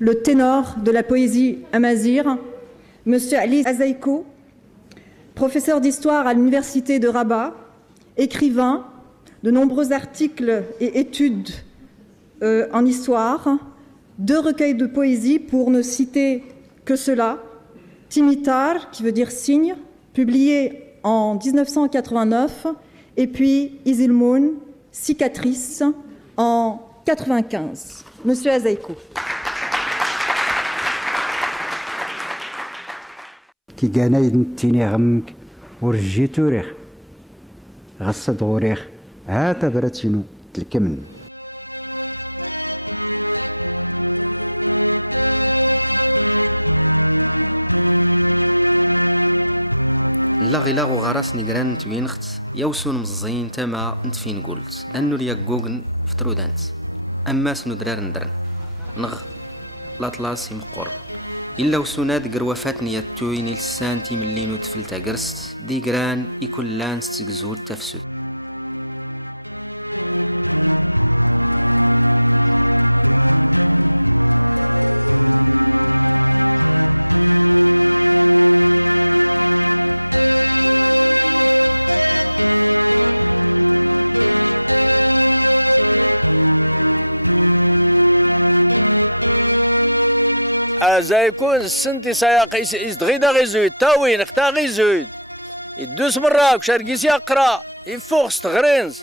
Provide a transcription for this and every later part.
le ténor de la poésie amazigh, M. Ali Azaïko, professeur d'histoire à l'université de Rabat, écrivain, de nombreux articles et études en histoire, 2 recueils de poésie pour ne citer que cela, Timitar, qui veut dire signe, publié en 1989, et puis Izilmoun, cicatrice, en 1995. Monsieur Azaïko. كي كان يدنتيني غمك ورجيتو ريخ غصد غوريخ هاتا براتينو تلكمن إلا غيلا غراس نقران نتوين خت يوسون مزين تما نتفين قلت أنو ليا كوغن فترودانت أما سنو درار ندرن نغ لاطلاس مقر إلا وسوناد قروا فاتني التوين السانتي ملي نتفلتا قرست دي قران يكون لان ستقزود تفسد زايكون السنتي سايق يزدغيدا غيزويد تاوين اختا غيزويد يدوس مراك شاركيس يقرا يفوق ستغرينز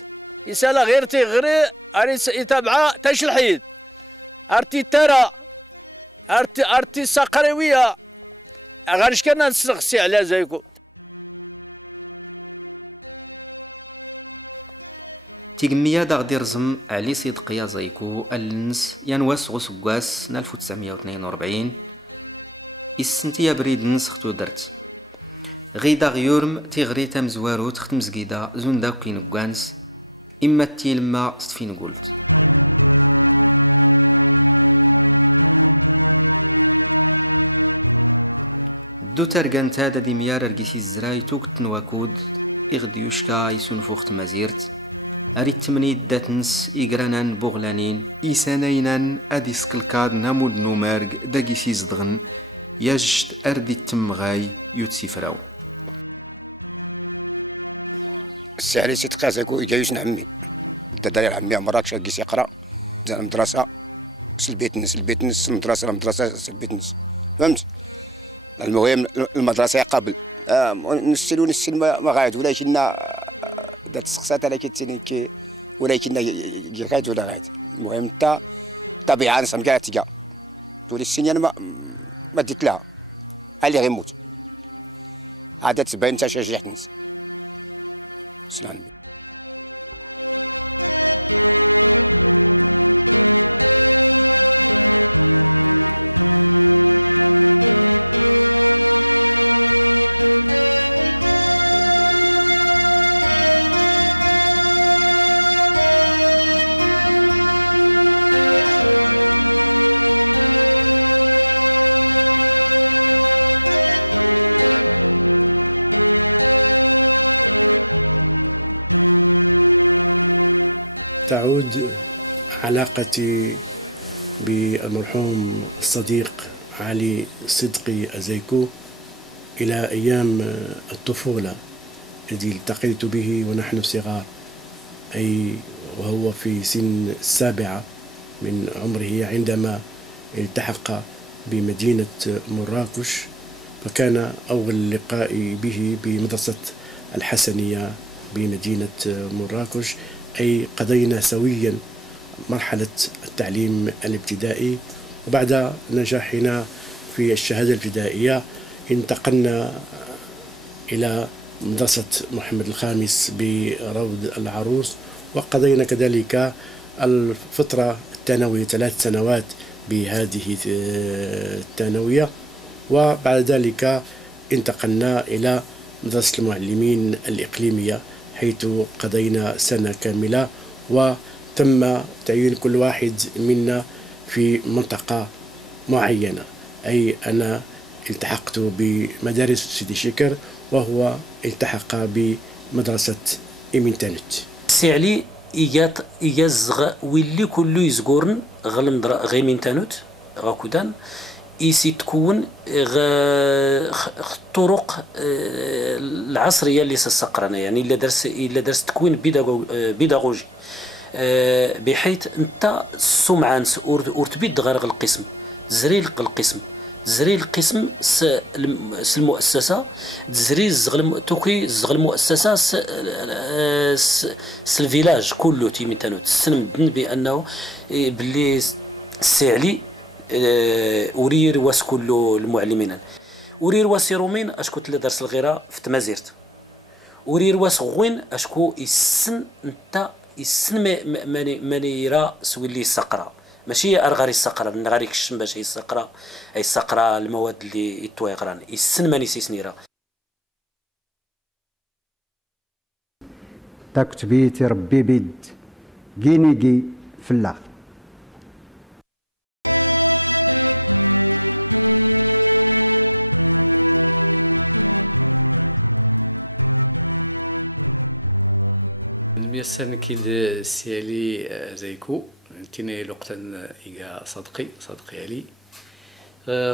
يسالا غير تيغري يتابعا تاش الحيد ارتي ترى ارتي ساقرويه غارش كان نسقسي على زايكون تيغميا دا غدي رزم علي صدق يا زايكو النس ينواس غسكواس 1942 السنتيا بريد نسختو درت غيدا غيورم تيغري تمزوارو تختم زكيدا زون دا كينوكانس اما تيلما ستفين قلت دو ترغانت هذا دي ميار رقيسي الزراي توك تنواكود يغدي يوشكا يسون فوخت مازيرت أريد تمني داتنس إيغرانان بوغلانين إيسانينان أدي سكالكاد نامود نومارغ داقي سيزدغن يجد أردي التمغاي يوتسي فراو السعري سيتقاسكو إيجايوسن عمي تدري عمي عمراك شاكيس يقرا تاع المدرسة سلبيت نس المدرسة سلبيت نس فهمت المهم المدرسة قبل نسلون السن ما غايت ولا شنا دات السقسات على كي ولكن غايت ولا غايت المهم انت طبيعة نسم كاتيكا تولي السنين ما ديت لها اللي غيموت عاد تبان انت شجعت نس سلام علاقتي بالمرحوم الصديق علي صدقي أزايكو إلى أيام الطفولة الذي التقيت به ونحن صغار أي وهو في سن 7 من عمره عندما التحق بمدينة مراكش فكان أول لقائي به بمدرسة الحسنية بمدينة مراكش أي قضينا سويا مرحلة التعليم الابتدائي وبعد نجاحنا في الشهادة الابتدائية انتقلنا إلى مدرسة محمد الخامس بروض العروس وقضينا كذلك الفترة الثانوية 3 سنوات بهذه الثانوية وبعد ذلك انتقلنا إلى مدرسة المعلمين الإقليمية حيث قضينا سنة كاملة وتم تعيين كل واحد منا في منطقة معينة أي أنا التحقت بمدارس سيدي شكر وهو التحق بمدرسة إيمين تانت. سي علي إيجازغ واللي كله يزقورن غلم غيمين تانوت غاكودان يسي تكون الطرق العصريه اللي سسقرنا، يعني الا درس تكوين بيداغوجي بحيث انت السمعان ورتبيد غير القسم زري القسم المؤسسه تزري توكي المؤسسه الفيلاج كله تيميتانو تسلم بانه باللي السعلي ورير واس كله المعلمين ورير واس رومين اشكو تلا درس الغيره في تمازيرت ورير واس غوين اشكو يسن انت يسن ماني يرى سوي السقرة ماشي ارغاري السقرة من غاريك الشم باش السقرة اي السقرة المواد اللي يتوي غران يسن ماني سيسنيرا تاك تبيتي ربي بيد جينيجي في الله. بيسان كيد سيالي زيكو تيني لقطا إيجا صدقي علي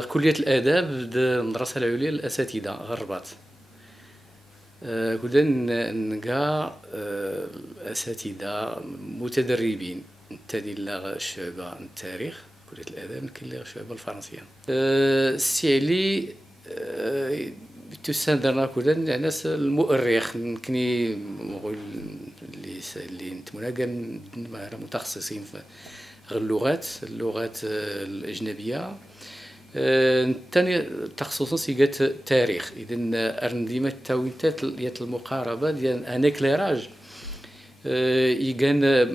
كلية الآداب المدرسة العليا للأساتذة غربات كدا نلقى أساتذة متدربين تاني لا الشعبة التاريخ كلية الآداب كاين لها الشعبة الفرنسية السيالي تساندرنا كدا ناس المؤرخ يمكنني نقول اللي نتمنى كان متخصصين في اللغات الأجنبية ثاني تخصصا سيجات التاريخ اذا ارنديمه التاوينتات ديال المقاربه ديال ان اكليراج يكان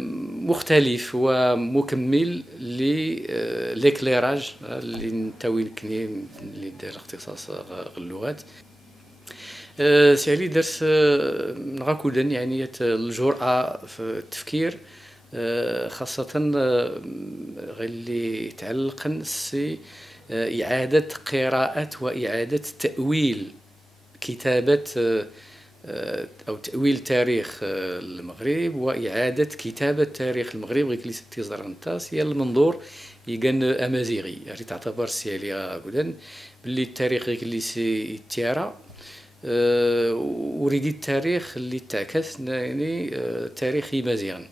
مختلف ومكمل ليكليراج اللي نتاوين كني اللي دار اختصاص اللغات سيالي درس نغاكودا يعني الجرأة في التفكير خاصة غير اللي يتعلق سي إعادة قراءة وإعادة تأويل كتابة أو تأويل تاريخ المغرب وإعادة كتابة تاريخ المغرب غير اللي تيزر نتاس هي المنظور يكن أمازيغي يعني تعتبر سيالي أبدا باللي التاريخ غير اللي سيتيارا وريدي التاريخ اللي تعكس يعني تاريخي مزيان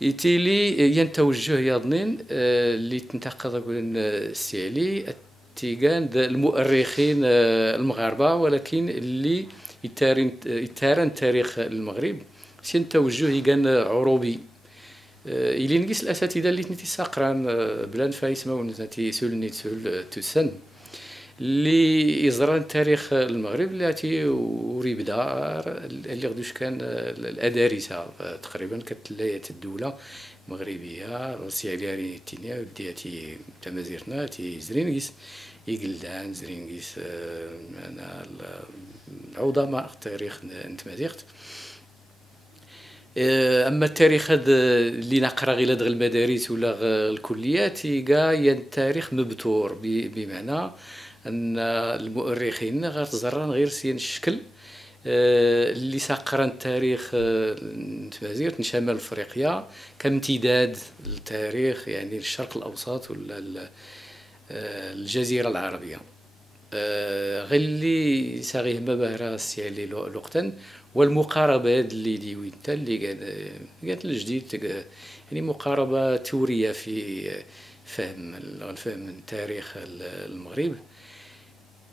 يتيلي ينتوجه يظنين اللي تنتقد السيالي التيجان المؤرخين المغاربه ولكن اللي يتارن تاريخ المغرب سين توجه يكان عروبي اللي نقيس الاساتذه اللي تنتي ساقران بلان فايس ما ونتي سولني تسول تسن اللي يزران تاريخ المغرب اللي تي وري بدا اللي غدوش كان الادارسه تقريبا كتلايات الدوله المغربيه السيالي تينيا دياتي تمازيرنا تي زرينغيس يقلدان زرينغيس انا العظماء التاريخ نتمازيغت اما التاريخ اللي نقرا غير دغ المدارس ولا الكليات كاع التاريخ مبتور بمعنى ان المؤرخين غتزران غير سين الشكل اللي ساقران التاريخ نتمازيغت شمال افريقيا كامتداد للتاريخ يعني الشرق الاوسط ولا الجزيره العربيه غير اللي ساغيه ما باهرا السيالي لوقتا والمقاربات اللي ديوينت اللي قالت الجديد يعني مقاربه توريه في فهم تاريخ المغرب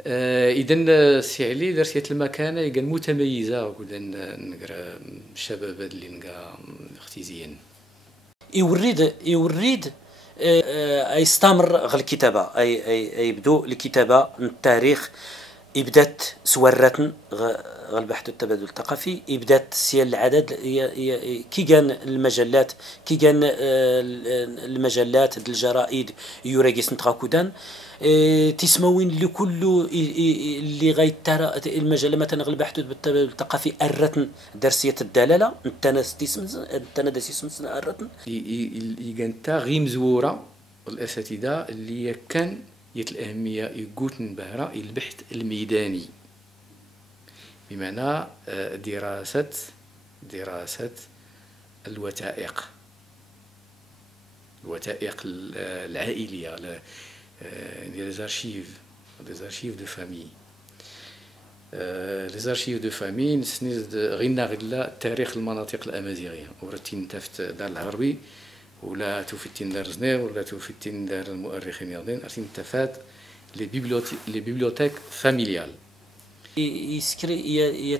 اذا السيالي درسيه المكانه كان متميزه وكذا نقرا الشباب اللي نلقى اختزيان يوريد يستمر غير الكتابه اي يبدو الكتابه التاريخ بدات سورة البحث والتبادل الثقافي بدات سيال العدد كي كان المجلات الجرائد يوريكيس نتغاكودان تسموين لكل اللي غيترى المجله مثلا البحث والتبادل الثقافي الرتن درسيه الدلاله التناس تسمس الرتن يغنتا غير مزوره الاساتذه اللي كان الأهمية يقوتن بهرا البحث الميداني بمعنى دراسة الوثائق الوثائق العائلية، les archives de famille. Les archives de famille نسند غينا غلا تاريخ المناطق الأمازيغية، ورتين تفت دار العربي ولا توفتين دار زنير ولا توفتين دار المؤرخين ياضين أرتين تفات les bibliothèques familiales. يسكر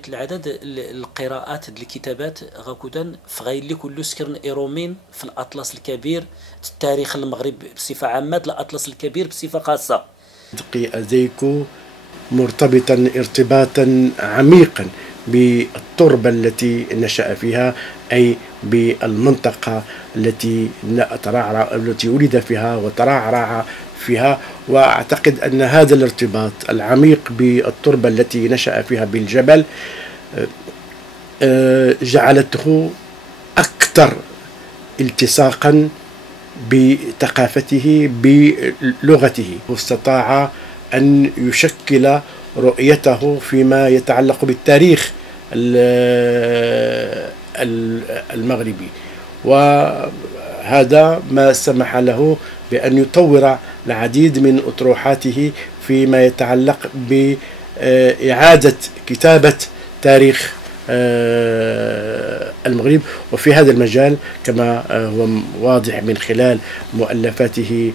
العدد القراءات الكتابات غاكودان فغايل لي كله سكرن ايرومين في الاطلس الكبير التاريخ المغرب بصفه عامه، الاطلس الكبير بصفه خاصه. صدقي أزيكو مرتبطا ارتباطا عميقا بالتربة التي نشأ فيها، أي بالمنطقة التي ولد فيها وترعرع فيها. وأعتقد أن هذا الارتباط العميق بالتربة التي نشأ فيها بالجبل جعلته أكثر التصاقا بثقافته بلغته، واستطاع أن يشكل رؤيته فيما يتعلق بالتاريخ المغربي، وهذا ما سمح له بأن يطور العديد من أطروحاته فيما يتعلق بإعادة كتابة تاريخ المغرب. وفي هذا المجال كما هو واضح من خلال مؤلفاته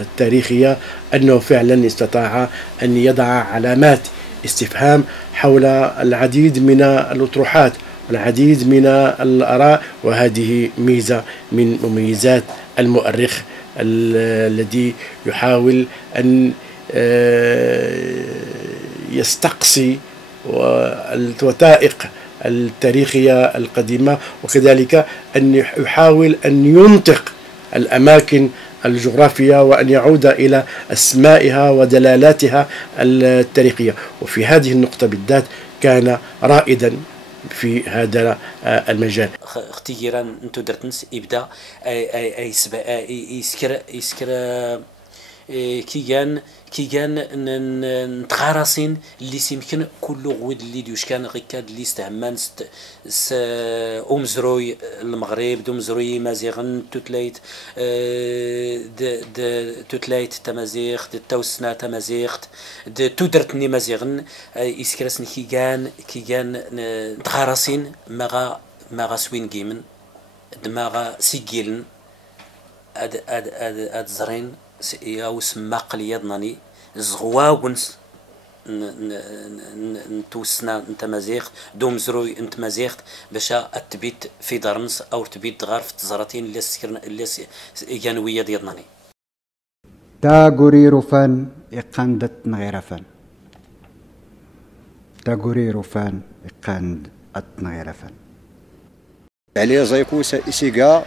التاريخية أنه فعلا استطاع أن يضع علامات استفهام حول العديد من الأطروحات والعديد من الآراء، وهذه ميزة من مميزات المؤرخ الذي يحاول أن يستقصي الوثائق التاريخية القديمة، وكذلك أن يحاول أن ينطق الأماكن الجغرافية وأن يعود إلى أسمائها ودلالاتها التاريخية. وفي هذه النقطة بالذات كان رائدا في هذا المجال. اختيارا انتو درتنس يبدا اي سبا يسكر كيان نتغارسين اللي يمكن كل غويد اللي دوش كان غيكاد اللي استهمان أمزروي المغرب دومزروي مازيغن توتلايت توتلايت تمازيغ توسنا تمازيغ تودرتني مازيغن يسكرسني كيان نتغارسين ماغا سوين جيمن دماغا سيجيلن اد زرين ياو سماق ليضناني زغواونس نتوسنا انت مزيغ دوم زروي انت مزيغ باش اتبيت في درنس او تبيت غار في تزراتين اللي سكرنا اللي يانويه ديالناني تا غوريرو فان اقاندت نغيرفان تا غوريرو فان اقاند اتنغيرفان عليا زايكو إسيقا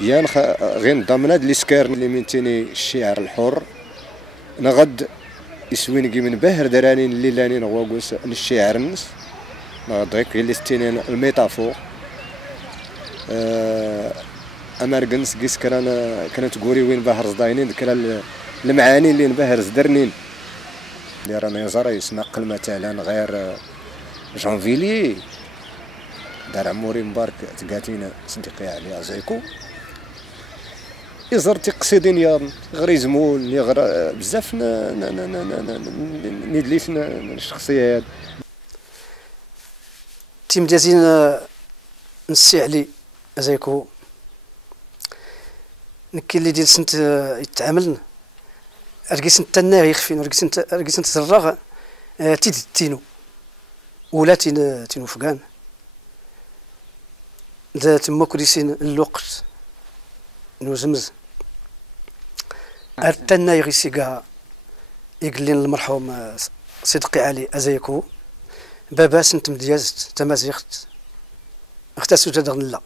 يان غين ضمناد لي سكار اللي منتيني الشعر الحر نغد يسوين كي من بهر دراني اللي لاني نغوغوس الشعر النس نغديك اللي ستينين الميتافور امارغنس كيس كانت تقولي وين بهر زداينين كلا المعاني اللي نبهر زدرنين اللي رانا يزرا يسنقل مثلا غير جانفيلي دار عموري مبارك تقاتينا صديقي عليها زيكو يزرتي قصيدين يا غير يزمول يا غير بزاف ندليت الشخصيه تيم ديازين نسي علي زيكو نكي اللي ديال سنت يتعامل رقيس انت الناغي يخفين رقيس انت زراغ تيدتينو ولا تينو فقان ذا تما كريسين الوقت نوزمز ارتنا يغيسيقا يقلين المرحوم صدقي علي ازيكو بابا سنت مديازت تمازيغت اختاسو تدغن لا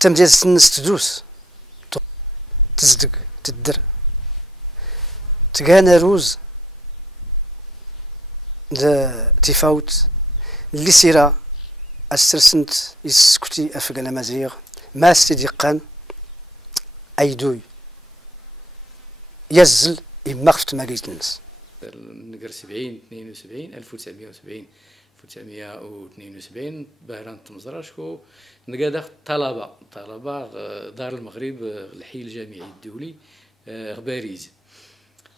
تمدياز الناس تدوس تزدق تدر تقانا روز ذا تفاوت اللي سيرا السرسنت يسكتي افقنا مزيغ ما استدقان ايدوي يزل يمغفت ماليت الناس نقر 70 72 1970 1972 بهران تمزرة شكو نقادر طلبة دار المغرب الحي الجامعي الدولي غباريز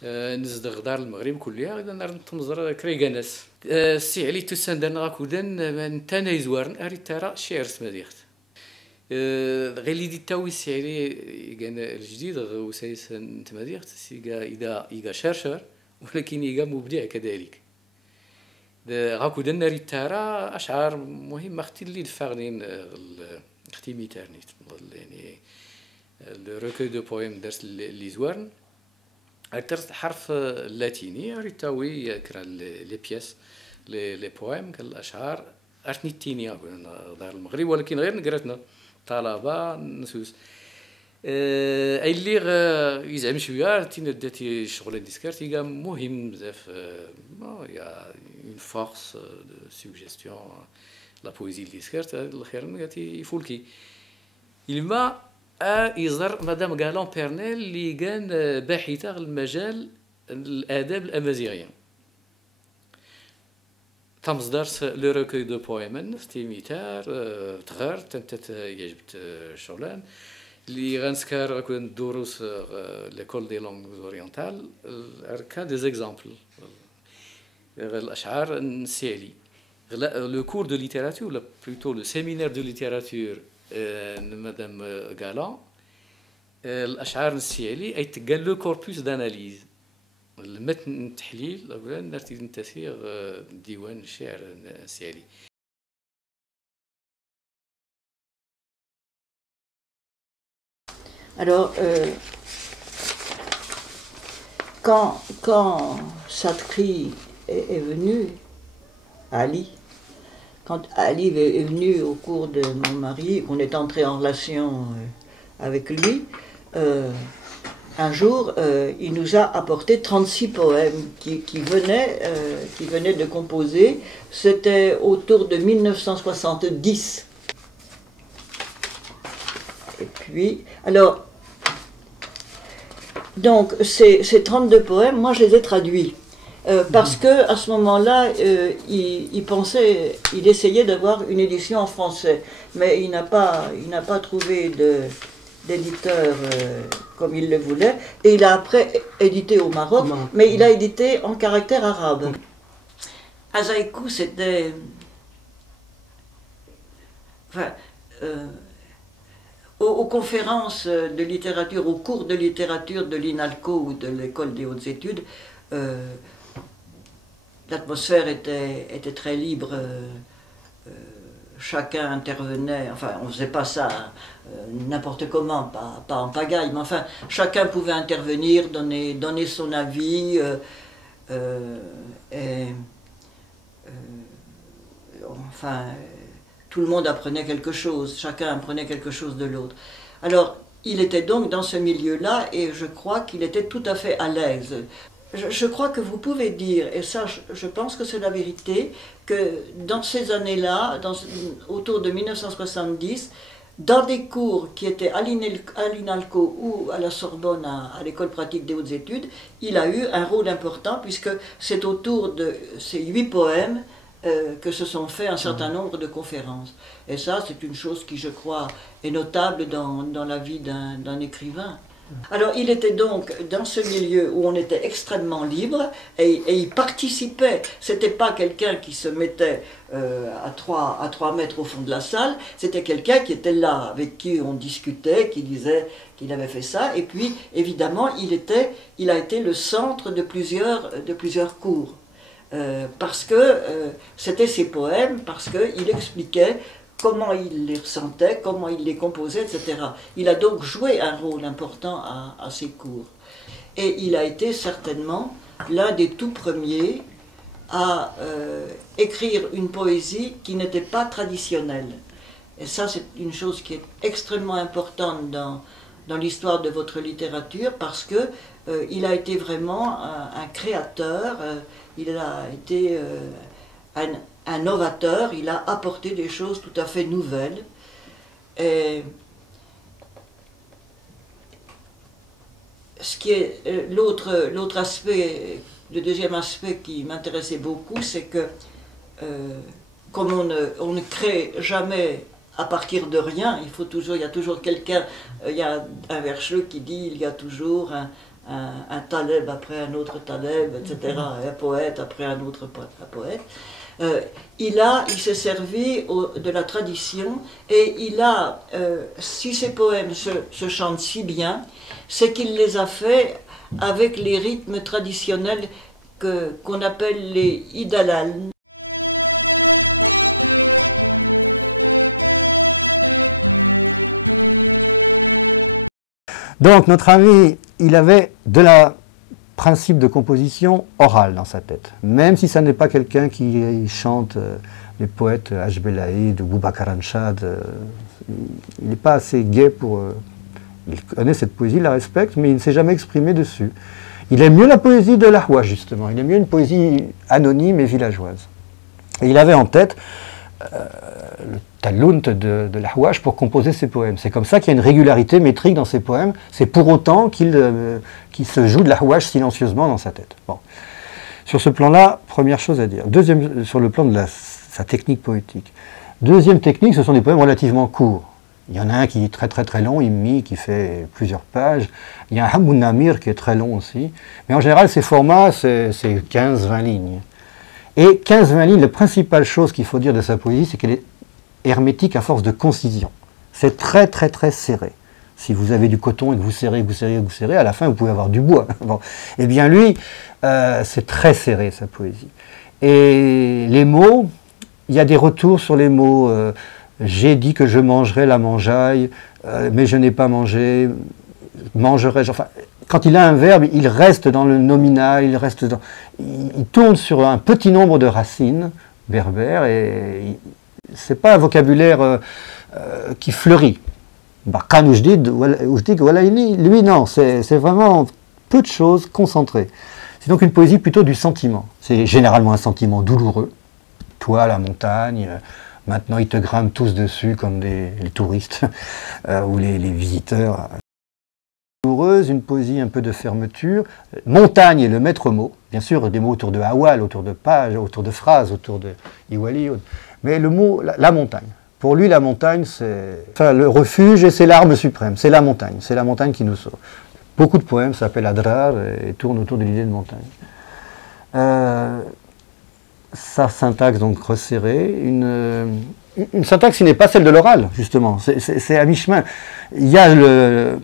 نزدغ دار المغرب كلها غدا نار تمزر كريغاناس السي علي توسان درنا غاكودان من تانا يزوارن اري ترى شعر سماديخت غير اللي تاوي السي علي كان الجديد وسايس تماديخت سيغا اذا شارشر ولكن يغا مبدع كذلك غاكودان ناري ترى اشعار مهمه اختي اللي دفاغنين اختي ميترنيت يعني لو روكوي دو بويم درس اللي زوارن أكثر حرف اللاتيني ريتاوي كرا لي بياس لي بويم كالأشعار أرتنيتينيا دار المغرب ولكن غير نقراتنا طلبة نسوس أي اللي يزعم شوية تينا داتي الشغل ديسكارت يقا مهم بزاف يا اون فورس دو سوجيستيون لا بويزي ديسكارت الخير نقاتي يفولكي إلما يزر مدام غالون بيرنيل اللي كان باحثة في المجال الآداب الأمازيغية تمصدر لو روكوي دو بويمن ستيميتار تغار تنتت يجبت شغلان اللي غنسكر كون دروس ليكول دي لونغ اورينتال كا دي زيكزامبل الأشعار النسيالي لو كور دو ليتيراتور ولا بلوتو لو سيمينار دو ليتيراتور مدام غالان الاشعار السيالي اي تقال لو كوربوس داناليز المتن التحليل اولا نرتي التسيغ ديوان الشعر السيالي. Alors, quand Satri est venu, Ali, quand Ali est venu au cours de mon mari, on est entré en relation avec lui, un jour, il nous a apporté 36 poèmes qui venaient de composer. C'était autour de 1970. Et puis, alors, donc, ces 32 poèmes, moi je les ai traduits. Parce que à ce moment-là, il essayait d'avoir une édition en français, mais il n'a pas trouvé d'éditeur comme il le voulait, et il a après édité au Maroc, mais il a édité en caractère arabe. Azaïkou, c'était, enfin, aux conférences de littérature, aux cours de littérature de l'INALCO ou de l'école des hautes études, l'atmosphère était très libre, chacun intervenait, enfin on ne faisait pas ça n'importe comment, pas en pagaille, mais enfin chacun pouvait intervenir, donner son avis, enfin tout le monde apprenait quelque chose, chacun apprenait quelque chose de l'autre. Alors il était donc dans ce milieu-là et je crois qu'il était tout à fait à l'aise. Je crois que vous pouvez dire, et ça je pense que c'est la vérité, que dans ces années-là, autour de 1970, dans des cours qui étaient à l'INALCO ou à la Sorbonne, à l'école pratique des hautes études, il a eu un rôle important puisque c'est autour de ces 8 poèmes que se sont faits un certain nombre de conférences. Et ça, c'est une chose qui, je crois, est notable dans la vie d'un écrivain. Alors il était donc dans ce milieu où on était extrêmement libre et il participait. C'était pas quelqu'un qui se mettait à 3 mètres au fond de la salle, c'était quelqu'un qui était là, avec qui on discutait, qui disait qu'il avait fait ça, et puis évidemment il a été le centre de plusieurs cours. Parce que c'était ses poèmes, parce qu'il expliquait comment il les ressentait, comment il les composait, etc. Il a donc joué un rôle important à ses cours. Et il a été certainement l'un des tout premiers à écrire une poésie qui n'était pas traditionnelle. Et ça, c'est une chose qui est extrêmement importante dans l'histoire de votre littérature, parce que il a été vraiment un créateur, il a été un novateur, il a apporté des choses tout à fait nouvelles. Et ce qui est l'autre aspect, le deuxième aspect qui m'intéressait beaucoup, c'est que comme on ne crée jamais à partir de rien, il y a toujours quelqu'un, il y a un vercheux qui dit il y a toujours un Taleb après un autre Taleb, etc., un poète après un autre poète. Il s'est servi de la tradition et si ces poèmes se chantent si bien, c'est qu'il les a faits avec les rythmes traditionnels qu'on appelle les idalal. Donc notre ami, il avait principe de composition orale dans sa tête. Même si ça n'est pas quelqu'un qui chante les poètes H. Belaïd ou Boubacar Anchad, il n'est pas assez gai pour... il connaît cette poésie, il la respecte, mais il ne s'est jamais exprimé dessus. Il aime mieux la poésie de l'Ahwa, justement. Il aime mieux une poésie anonyme et villageoise. Et il avait en tête le tallunt de l'Ahwash pour composer ses poèmes. C'est comme ça qu'il y a une régularité métrique dans ses poèmes. C'est pour autant qu'il se joue de l'Ahwash silencieusement dans sa tête. Bon. Sur ce plan-là, première chose à dire. Deuxième, sur le plan de sa technique poétique. Deuxième technique, ce sont des poèmes relativement courts. Il y en a un qui est très très très long, Immi, qui fait plusieurs pages. Il y a un Hamoun Namir qui est très long aussi. Mais en général, ces formats, c'est 15-20 lignes. Et 15-20 lignes, la principale chose qu'il faut dire de sa poésie, c'est qu'elle est hermétique à force de concision. C'est très très très serré. Si vous avez du coton et que vous serrez, à la fin vous pouvez avoir du bois. Bon. Eh bien lui, c'est très serré sa poésie. Et les mots, il y a des retours sur les mots. J'ai dit que je mangerais la mangeaille, mais je n'ai pas mangé, mangerai-je. Enfin, quand il a un verbe, il reste dans le nominal, il tourne sur un petit nombre de racines berbères et c'est pas un vocabulaire qui fleurit. Lui, non, c'est vraiment peu de choses concentrées. C'est donc une poésie plutôt du sentiment. C'est généralement un sentiment douloureux. Toi, la montagne, maintenant ils te grimpent tous dessus comme les touristes ou les visiteurs. Douloureuse, une poésie un peu de fermeture. Montagne est le maître mot. Bien sûr, des mots autour de Hawal, autour de pages, autour de phrases, autour de Iwali. Mais le mot, la montagne. Pour lui, la montagne, c'est le refuge et c'est l'arme suprême. C'est la montagne qui nous sauve. Beaucoup de poèmes s'appellent Adrar et tournent autour de l'idée de montagne. Sa syntaxe donc resserrée, une syntaxe qui n'est pas celle de l'oral, justement. C'est à mi-chemin. Il y a le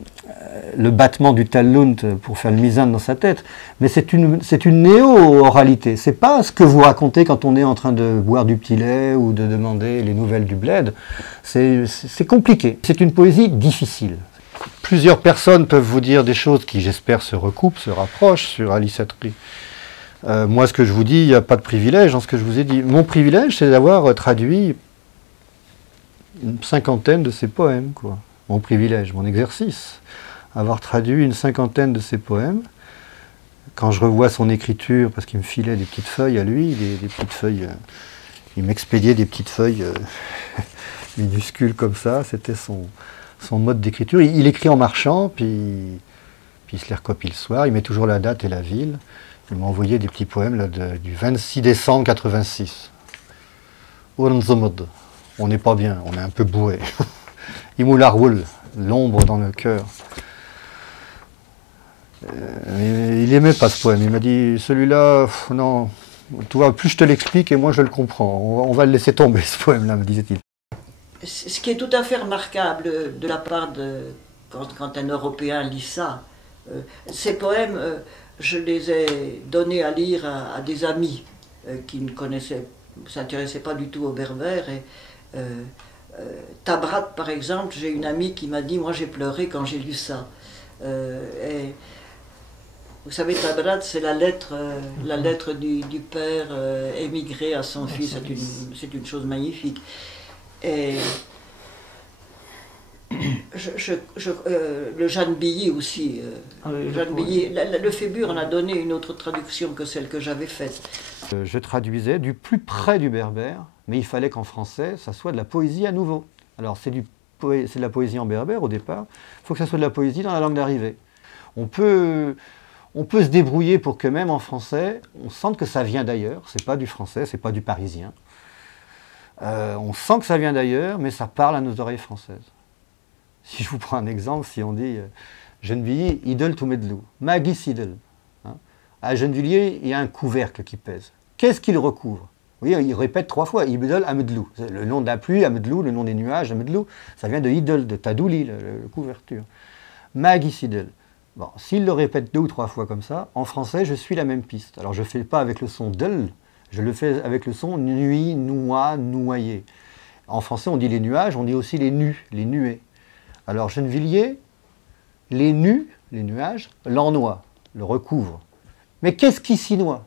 battement du tallunt pour faire le mizan dans sa tête, mais c'est une néo-oralité. C'est pas ce que vous racontez quand on est en train de boire du petit lait ou de demander les nouvelles du bled. C'est compliqué. C'est une poésie difficile. Plusieurs personnes peuvent vous dire des choses qui, j'espère, se recoupent, se rapprochent sur Ali Satri. Moi, ce que je vous dis, il n'y a pas de privilège dans ce que je vous ai dit. Mon privilège, c'est d'avoir traduit une cinquantaine de ses poèmes, quoi. Mon privilège, mon exercice. Avoir traduit une cinquantaine de ses poèmes. Quand je revois son écriture, parce qu'il me filait des petites feuilles à lui, des petites feuilles, il m'expédiait des petites feuilles minuscules comme ça, c'était son mode d'écriture. Il écrit en marchant, puis il se les recopie le soir, il met toujours la date et la ville. Il m'a envoyé des petits poèmes là, du 26 décembre 86. On n'est pas bien, on est un peu bourré. Imoularwoul, l'ombre dans le cœur. Il n'aimait pas ce poème. Il m'a dit, celui-là, non, tu vois, plus je te l'explique et moins je le comprends. On va le laisser tomber, ce poème-là, me disait-il. Ce qui est tout à fait remarquable de la part quand un Européen lit ça, ces poèmes, je les ai donnés à lire à des amis qui ne s'intéressaient pas du tout au berbère. Et, Tabrat, par exemple, j'ai une amie qui m'a dit, moi j'ai pleuré quand j'ai lu ça. Et vous savez, Tabrat, c'est la lettre du père émigré à son fils. C'est une chose magnifique. Et le Jeanne Billy aussi. Le Fébure en a donné une autre traduction que celle que j'avais faite. Je traduisais du plus près du berbère, mais il fallait qu'en français, ça soit de la poésie à nouveau. Alors c'est de la poésie en berbère au départ, il faut que ça soit de la poésie dans la langue d'arrivée. On peut se débrouiller pour que même en français, on sente que ça vient d'ailleurs, c'est pas du français, c'est pas du parisien. On sent que ça vient d'ailleurs, mais ça parle à nos oreilles françaises. Si je vous prends un exemple, si on dit Gennevilliers, idel to medlou, Magis idel. À Gennevilliers, il y a un couvercle qui pèse. Qu'est-ce qu'il recouvre? Oui, il répète 3 fois, Idel Amedlou. Le nom de la pluie, Amedlou, le nom des nuages, Amedlou, ça vient de Idel, de Tadouli, la couverture. Magis idel. Bon, s'il le répète 2 ou 3 fois comme ça, en français, je suis la même piste. Alors je ne fais pas avec le son del, je le fais avec le son nuit, noie, noyer. En français, on dit les nuages, on dit aussi les nus, les nuées. Alors Gennevilliers, les nus, les nuages, l'ennoient, le recouvrent. Mais qu'est-ce qui s'y noie?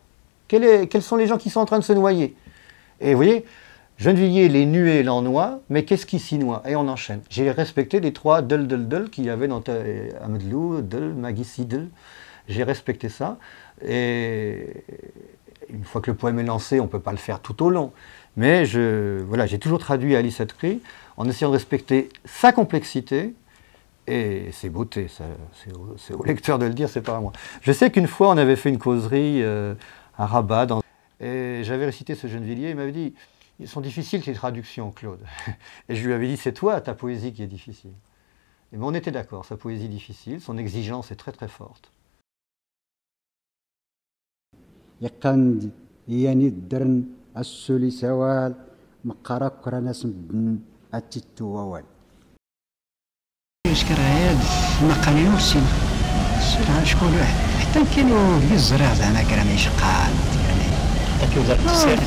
Quels sont les gens qui sont en train de se noyer? Et vous voyez, Gennevilliers, les nuées, l'ennoient, mais qu'est-ce qui s'y noie? Et on enchaîne. J'ai respecté les 3 del qu'il y avait dans Amedlou, del, Magis, del. J'ai respecté ça. Et une fois que le poème est lancé, on ne peut pas le faire tout au long. Mais voilà, j'ai toujours traduit Alice Atcry en essayant de respecter sa complexité et ses beautés. C'est au lecteur de le dire, c'est pas à moi. Je sais qu'une fois, on avait fait une causerie à Rabat, et j'avais récité ce Gennevilliers, il m'avait dit « Ils sont difficiles tes traductions, Claude ». Et je lui avais dit « C'est toi, ta poésie qui est difficile ». Et bien on était d'accord, sa poésie difficile, son exigence est très très forte. يقند يعني الدرن السولي سوال مقرا كرانا سمدن اتيتو ووال شكرا هاد مقالين وسين شكون حتى كانوا بالزرع زعما كرا يشقال حتى كي وزاره التسيير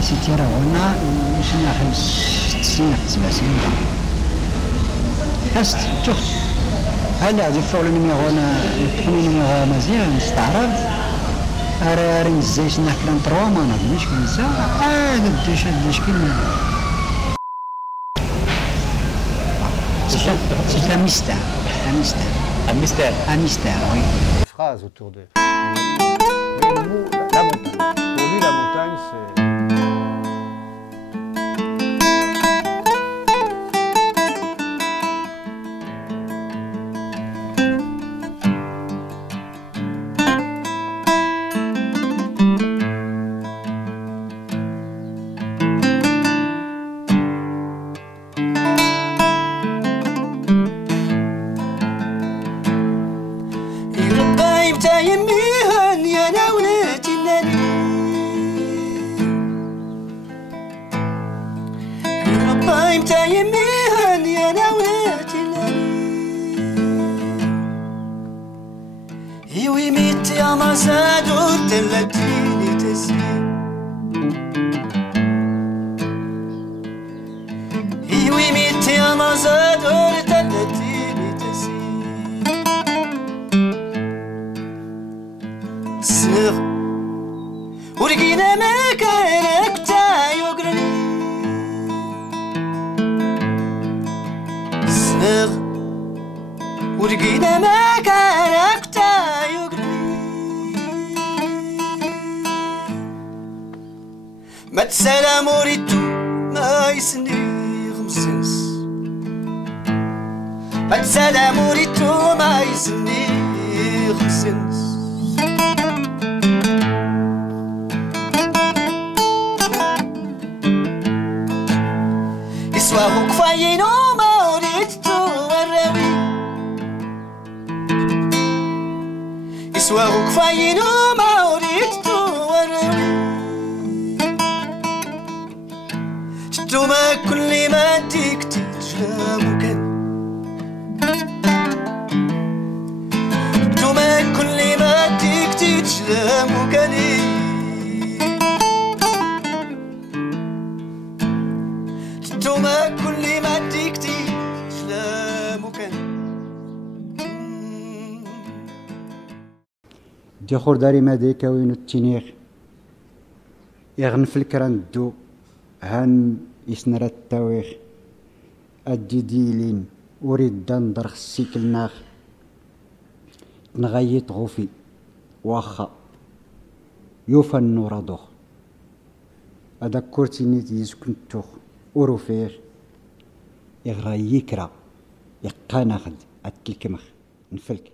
سيتي راه هنا شنو 5 سنين 7 سنين حست شوف هلا هذا فوق النيميرو انا مزيان مستعرض راه زيت نحكي 3 ما نظنش كنسى هذا المشكل c'est un mystère. Un mystère, oui. Des phrases autour de... Mais le mot, la montagne. Pour lui, la montagne, c'est... ديخور داري مادي كاوين التينيغ يغنف الكران الدو هان يسنرا التاويخ ادي ديلين وريد دندر خسيكل ناخ نغيط غوفي واخا يوفا النورا دوخ هذا كورتينيت يسكن توخ وروفير يغرا يكرا يقا ناخد اتلكمخ نفلك